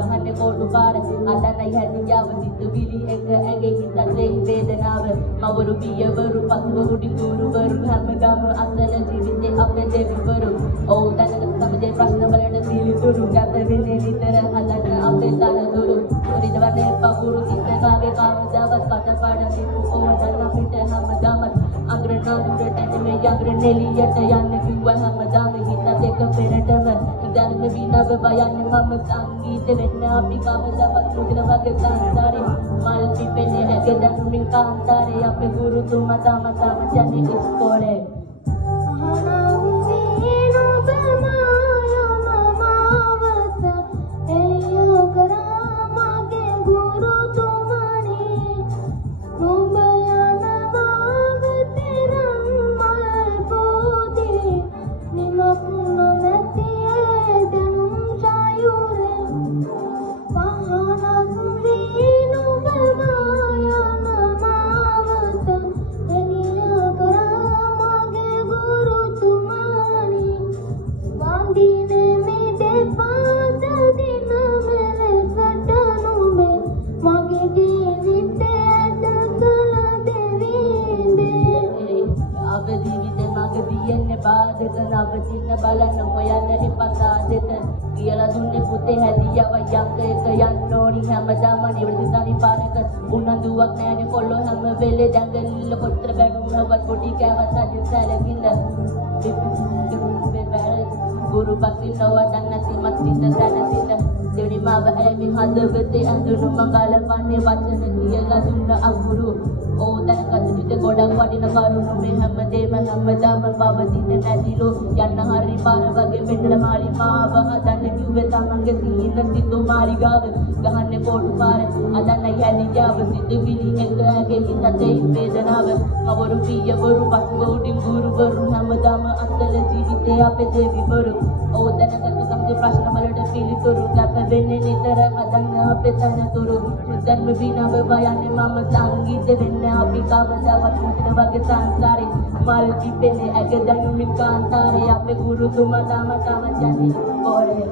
ගහන්නේ කොටු පාර අදනයි හැදියාව සිතුවිලි එක ඇගේ හිතේ වේදනාව මවරු පියවරු පසුව උඩි ගුරුවරු හැමදාම අසල ජීවිතේ අපේ දෙවිවරු ඕ දැනගත් සමදේ ප්‍රශ්න වලට පිළිතුරු ගත වෙන්නේ නිතර හදන්න අපේ තරදුරු පරිදවන්නේ පපුරු කිස්සකාගේ කවදාවත් කටපාඩම් දීපු ඕන අපිට හැමදාම අග්‍රනාදුරට මේ යග්‍රනෙලියට යන්න කිව්ව හැමදාම හිතත් එක පෙරටම ඉඳන් විනව බයන්නේ මම සංගීත වෙන්න අපි කවදාවත් මුදින වගේ සංසාරේ මල් පිපෙන්නේ ඇගෙදන් මින් කාන්තාරේ අපේ ගුරුතුමා තම යන්නේ ඉස්කෝලේ නවතින්න බලන්න හොයන්න එපා දෙත කියලා දුන්නේ පුතේ හැදියාව යන්න එක යන්න ඕනි හැමදාම නිවර්දිසානි පාරක උනන්දුවක් නැහැනේ කොල්ලෝ හැම වෙලේ දඟලිල්ල කොටර බැගුණවත් පොඩි කෑවත් අදින් සැලකින්න ගුරු පස්සේ නවදන්න නැතිමත් සිත දැනසින්න දෙවි මාව ඇමි හදවතේ අඳුණු මංගල පන්නේ වචන කියලා දුන්න අගුරු ඕ දැනගත් විට ගොඩක් වටින කරුණු මේ හැමදේම හැමදාම පවතින නැතිලෝ යන්න හරි පාර වගේ පෙන්නල මාරි මාව හදන්න කිව්වේ තමන්ගේ සීන සිතු මාරි ගාව ගහන්නේ පොඩු පාර අදන්න යලියාව සිතුවිලි එක ඇගේ හිතේ වේදනාව කවරු පියවරු පසුව උඩින් ගුරුවරු හැමදාම අතල ජීවිතේ අපේ දෙවිවරු ඕ දැනගත් සමගේ ප්‍රශ්න වලට පිළිතුරු ගත වෙන්නේ නිතර හදන්න අපේ තනතුරු දැන් විනව බයන්නේ මම සංගීත වෙන්න අපි කවදාවත් මුදින වගේ සංසාරේ මල් පිපෙන්නේ ඇගෙදන් මින් කාන්තාරේ අපේ ගුරුතුමා තම යන්නේ කොරේ